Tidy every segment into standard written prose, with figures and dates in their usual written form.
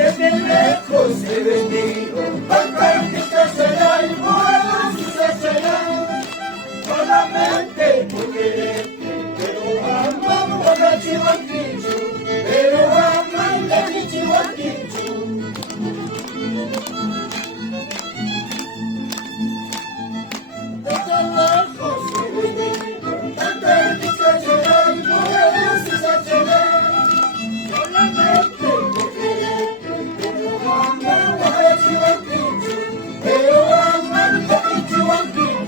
Desde lejos he venido, para que será el mundo será, solamente por quererte, pero amamos a Chihuanquillo, pero amamos a Chihuanquillo. Desde lejos he venido, para que será el mundo será, solamente por quererte, pero amamos a Chihuanquillo, pero amamos a Chihuanquillo.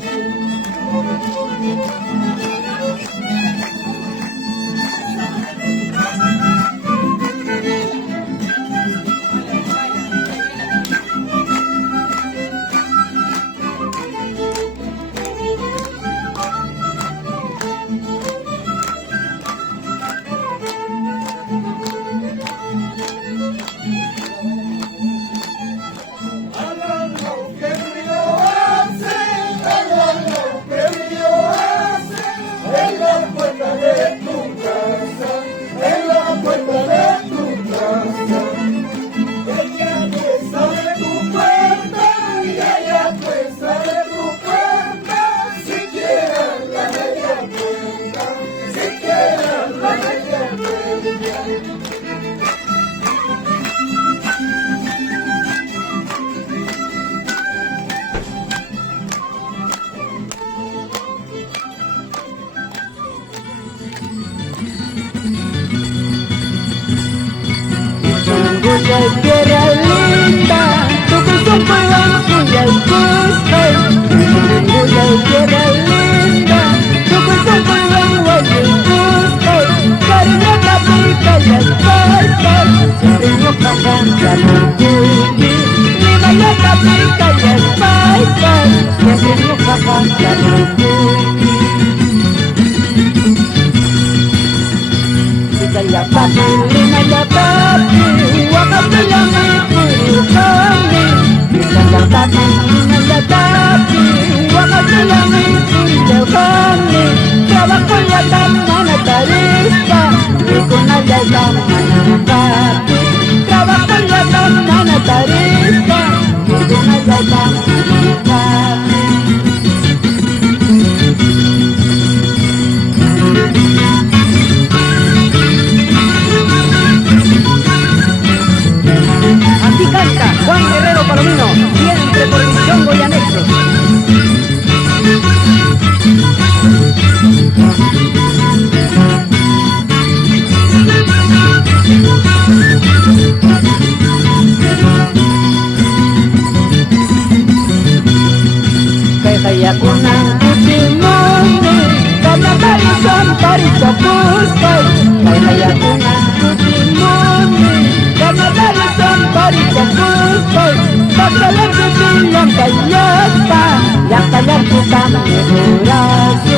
Tierra linda, tu corazón blanco y el cusco. Tierra linda, tu corazón blanco y el cusco. Cariño capica y el paisa, siempre no cambia tu cubi. Mi vaya capica y el paisa, siempre no cambia tu cubi. Ya papi, lina ya papi, wakapela mi kurikami. Ya papi, lina ya papi, wakapela mi kurikami. Trabajo ya tamana tarista, rikuna ya tamana papi. Trabajo ya tamana tarista, rikuna ya tamana papi. Así canta Juan Guerrero Palomino, siempre por el chongo y anexo. Kaya kunang kutimoni, kaya barisan parisa puspay. Kaya kunang kutimoni, kaya barisan parisa puspay. Bakalan kutin yang kayapa, yang kaya kita menguras.